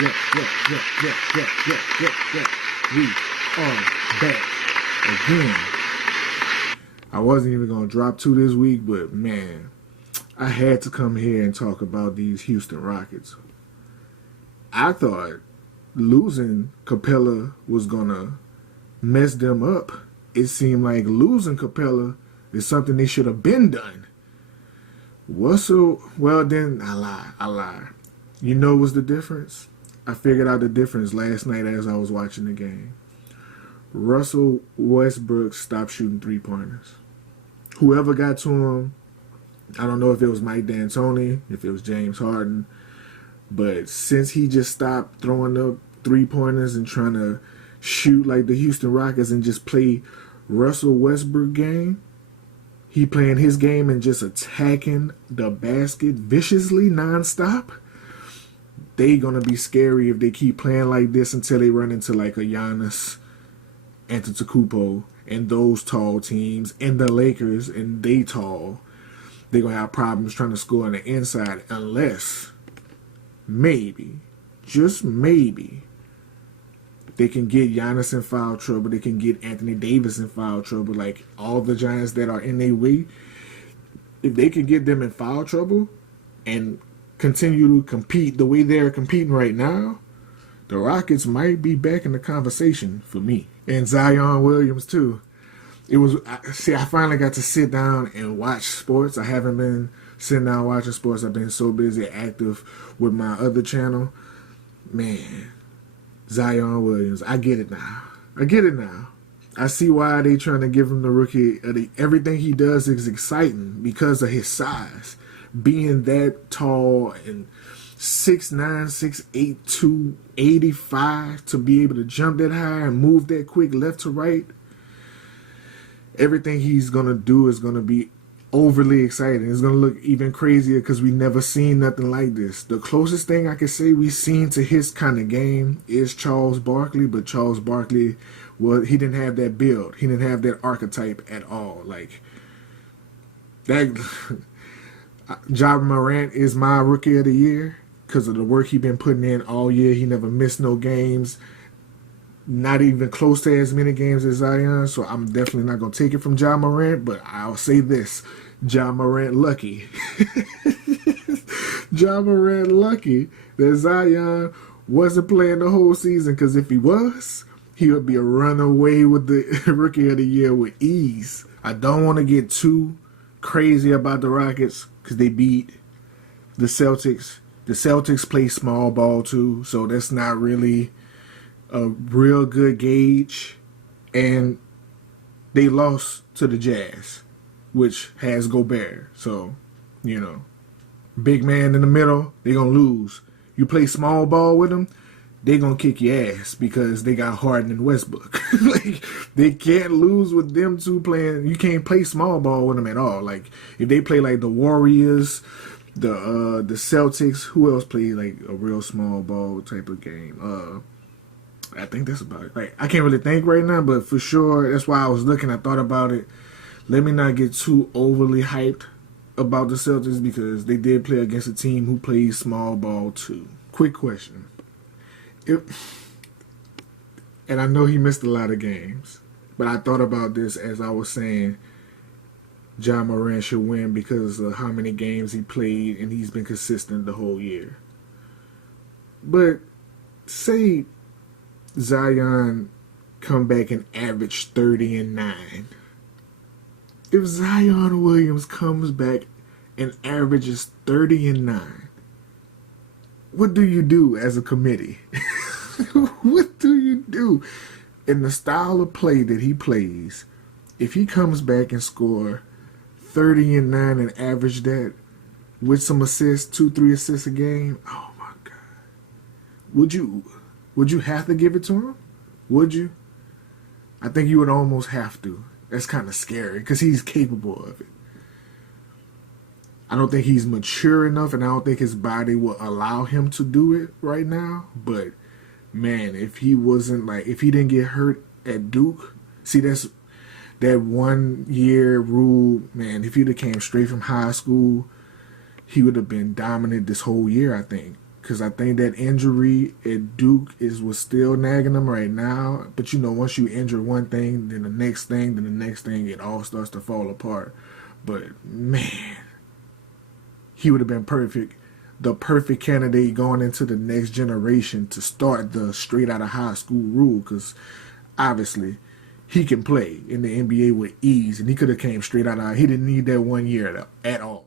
yeah. We are back again. I wasn't even going to drop two this week, but man, I had to come here and talk about these Houston Rockets. I thought losing Capella was going to mess them up. It seemed like losing Capella is something they should have been done. Well, then I lie. You know what's the difference? I figured out the difference last night as I was watching the game. Russell Westbrook stopped shooting three-pointers. Whoever got to him, I don't know if it was Mike D'Antoni, if it was James Harden, but since he just stopped throwing up three-pointers and trying to shoot like the Houston Rockets and just play Russell Westbrook game, he playing his game and just attacking the basket viciously nonstop. They gonna be scary if they keep playing like this until they run into like a Giannis Antetokounmpo and those tall teams and the Lakers and they tall. They're gonna have problems trying to score on the inside unless maybe, just maybe, they can get Giannis in foul trouble. They can get Anthony Davis in foul trouble. Like all the Giants that are in their way, if they can get them in foul trouble and continue to compete the way they're competing right now, the Rockets might be back in the conversation for me. And Zion Williams too. I finally got to sit down and watch sports. I haven't been sitting down watching sports. I've been so busy active with my other channel. Man, Zion Williams, I get it now. I see why they trying to give him the rookie. Everything he does is exciting because of his size. Being that tall and 6'9", 6'8", 285 to be able to jump that high and move that quick left to right. Everything he's going to do is going to be overly exciting. It's going to look even crazier because we never seen nothing like this. The closest thing I can say we seen to his kind of game is Charles Barkley, but Charles Barkley, well, he didn't have that build. He didn't have that archetype at all. Like, that... Ja Morant is my rookie of the year because of the work he been putting in all year. He never missed no games, not even close to as many games as Zion. So I'm definitely not going to take it from Ja Morant, but I'll say this. Ja Morant lucky. Ja Morant lucky that Zion wasn't playing the whole season, because if he was, he would be a runaway with the rookie of the year with ease. I don't want to get too crazy about the Rockets because they beat the Celtics. The Celtics play small ball too, so that's not really a real good gauge. And they lost to the Jazz, which has Gobert. So, big man in the middle, they're going to lose. You play small ball with them, they're going to kick your ass because they got Harden and Westbrook. Like, they can't lose with them two playing. You can't play small ball with them at all. Like, if they play like the Warriors, the Celtics, who else plays like a real small ball type of game? I think that's about it. Like, I can't really think right now, but for sure, that's why I was looking. I thought about it. Let me not get too overly hyped about the Celtics because they did play against a team who plays small ball too. Quick question. And I know he missed a lot of games, but I thought about this as I was saying Ja Morant should win because of how many games he played and he's been consistent the whole year. But say Zion come back and average 30-9. If Zion Williams comes back and averages 30-9, what do you do as a committee? What do you do? In the style of play that he plays, if he comes back and score 30-9 and average that with some assists, 2-3 assists a game, oh my God. Would you have to give it to him? Would you? I think you would almost have to. That's kind of scary because he's capable of it. I don't think he's mature enough, and I don't think his body will allow him to do it right now. But man, if he didn't get hurt at Duke, see, that's that 1 year rule, man. If he'd have came straight from high school, he would have been dominant this whole year, I think. because I think that injury at Duke is what's still nagging him right now. But you know, once you injure one thing, then the next thing, then the next thing, it all starts to fall apart. But man, he would have been perfect, the perfect candidate going into the next generation to start the straight out of high school rule. Because obviously, he can play in the NBA with ease, and he could have came straight out of. He didn't need that 1 year at all.